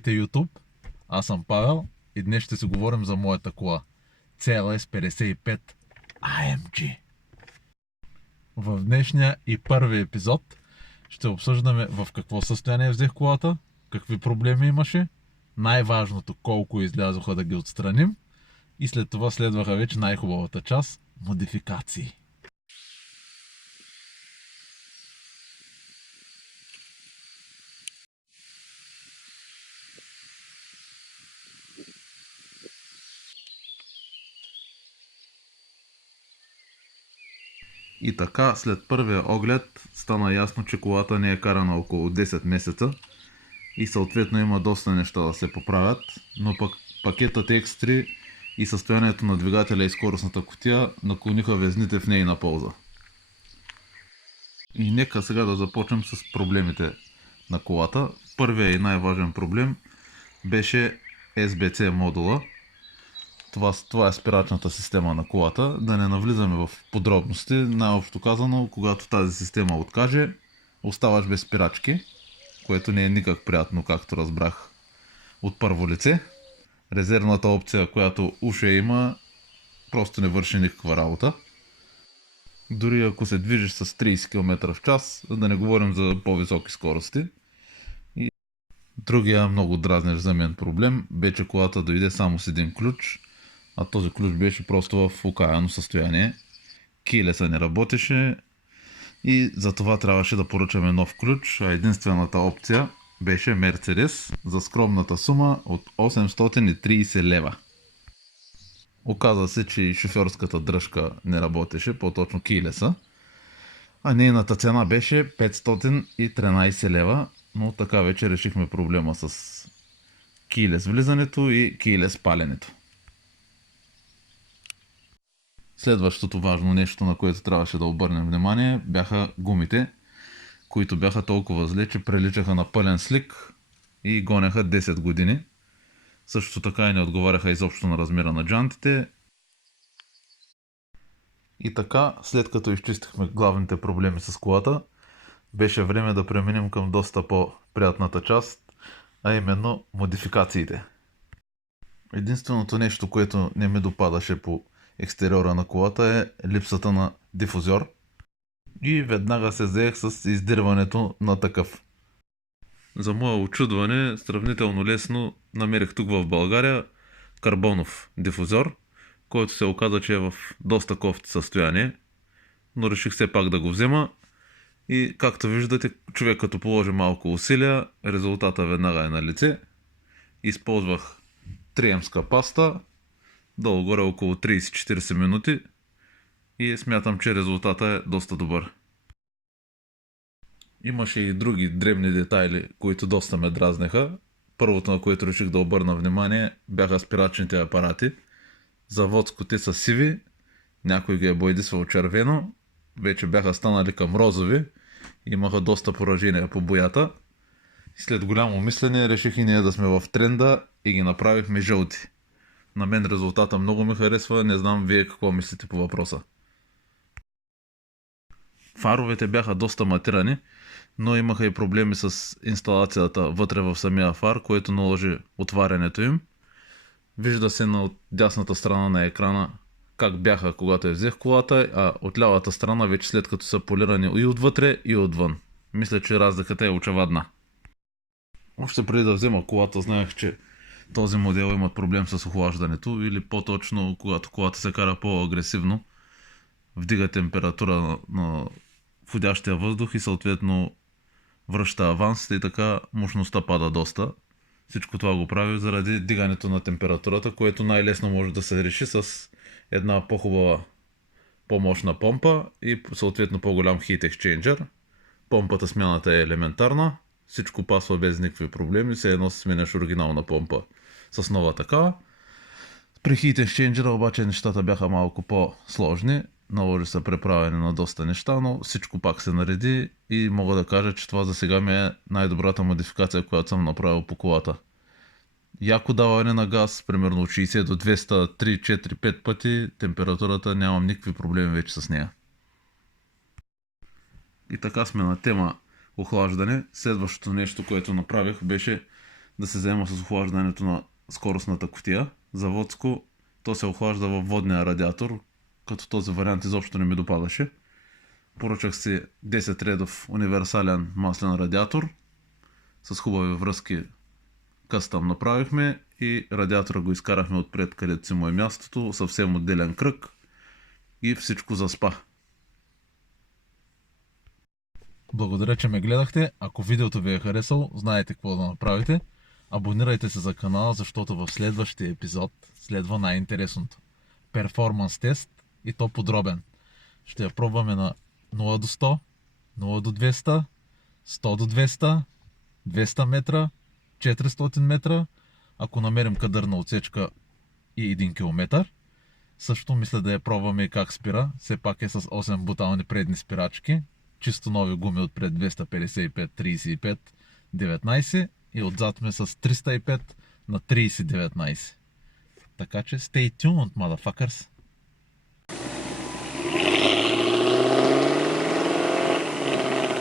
Здравейте, YouTube! Аз съм Павел и днес ще си говорим за моята кола CLS 55 AMG. В днешния и първи епизод ще обсъждаме в какво състояние взех колата, какви проблеми имаше, най-важното колко излязоха да ги отстраним и след това следваха вече най-хубавата част – модификации. И така, след първия оглед стана ясно, че колата не е карана около 10 месеца и съответно има доста неща да се поправят, но пък пакетът X3 и състоянието на двигателя и скоростната кутия наклониха везните в нейна полза. И нека сега да започнем с проблемите на колата. Първият и най-важен проблем беше SBC модула. Това е спирачната система на колата. Да не навлизаме в подробности. Най-общо казано, когато тази система откаже, оставаш без спирачки, което не е никак приятно, както разбрах от първо лице. Резервната опция, която уж има, просто не върши никаква работа. Дори ако се движиш с 30 км в час, да не говорим за по-високи скорости. И другия много дразнещ за мен проблем бе, че колата дойде само с един ключ, а този ключ беше просто в окаяно състояние. Keyless не работеше и затова трябваше да поръчаме нов ключ, а единствената опция беше Mercedes за скромната сума от 830 лева. Оказа се, че и шофьорската дръжка не работеше, по-точно Keyless, а нейната цена беше 513 лева, но така вече решихме проблема с Keyless влизането и Keyless паленето. Следващото важно нещо, на което трябваше да обърнем внимание, бяха гумите, които бяха толкова зле, че приличаха на пълен слик и гонеха 10 години. Също така и не отговаряха изобщо на размера на джантите. И така, след като изчистихме главните проблеми с колата, беше време да преминем към доста по-приятната част, а именно модификациите. Единственото нещо, което не ми допадаше по екстериора на колата е липсата на дифузьор и веднага се заех с издирването на такъв. За мое очудване, сравнително лесно намерих тук в България карбонов дифузьор, който се оказа, че е в доста кофти състояние, но реших все пак да го взема и както виждате, човек като положи малко усилия, резултата веднага е на лице. Използвах 3М-ска паста, долу-горе около 30-40 минути и смятам, че резултата е доста добър. Имаше и други дребни детайли, които доста ме дразнеха. Първото, на което реших да обърна внимание, бяха спирачните апарати. Заводските са сиви, някой ги е бойдисвал червено, вече бяха станали към розови, имаха доста поражения по боята. И след голямо мислене реших и ние да сме в тренда и ги направихме жълти. На мен резултата много ми харесва, не знам вие какво мислите по въпроса. Фаровете бяха доста матирани, но имаха и проблеми с инсталацията вътре в самия фар, което наложи отварянето им. Вижда се на дясната страна на екрана как бяха, когато я взех колата, а от лявата страна вече след като са полирани и отвътре и отвън. Мисля, че разликата е очевадна. Още преди да взема колата знаех, че този модел има проблем с охлаждането или по-точно когато колата се кара по-агресивно, вдига температура на входящия въздух и съответно връща авансите и така мощността пада доста. Всичко това го прави заради дигането на температурата, което най-лесно може да се реши с една по-хубава, по-мощна помпа и съответно по-голям heat exchanger. Помпата смяната е елементарна, всичко пасва без никакви проблеми, все едно се сменяш оригинална помпа с нова такава. При heat exchanger обаче нещата бяха малко по-сложни, наложи се преправяне на доста неща, но всичко пак се нареди и мога да кажа, че това за сега ми е най-добрата модификация, която съм направил по колата. Яко даване на газ, примерно от 60 до 200, 3, 4, 5 пъти, температурата нямам никакви проблеми вече с нея. И така сме на тема охлаждане. Следващото нещо, което направих, беше да се взема с охлаждането на скоростната кутия. Заводско то се охлажда във водния радиатор, като този вариант изобщо не ми допадаше. Поръчах си 10 редов универсален маслен радиатор с хубави връзки, къстъм направихме и радиатора го изкарахме отпред, където си му е мястото, съвсем отделен кръг и всичко заспа. Благодаря, че ме гледахте. Ако видеото ви е харесало, знаете какво да направите. Абонирайте се за канала, защото в следващия епизод следва най-интересното. Перформанс тест и то подробен. Ще я пробваме на 0 до 100, 0 до 200, 100 до 200, 200 метра, 400 метра, ако намерим кадърна отсечка и 1 км. Също мисля да я пробваме и как спира. Все пак е с 8 бутални предни спирачки. Чисто нови гуми отпред 255, 35, 19 и отзад сме с 305 на 30, 19. Така че stay tuned, motherfuckers!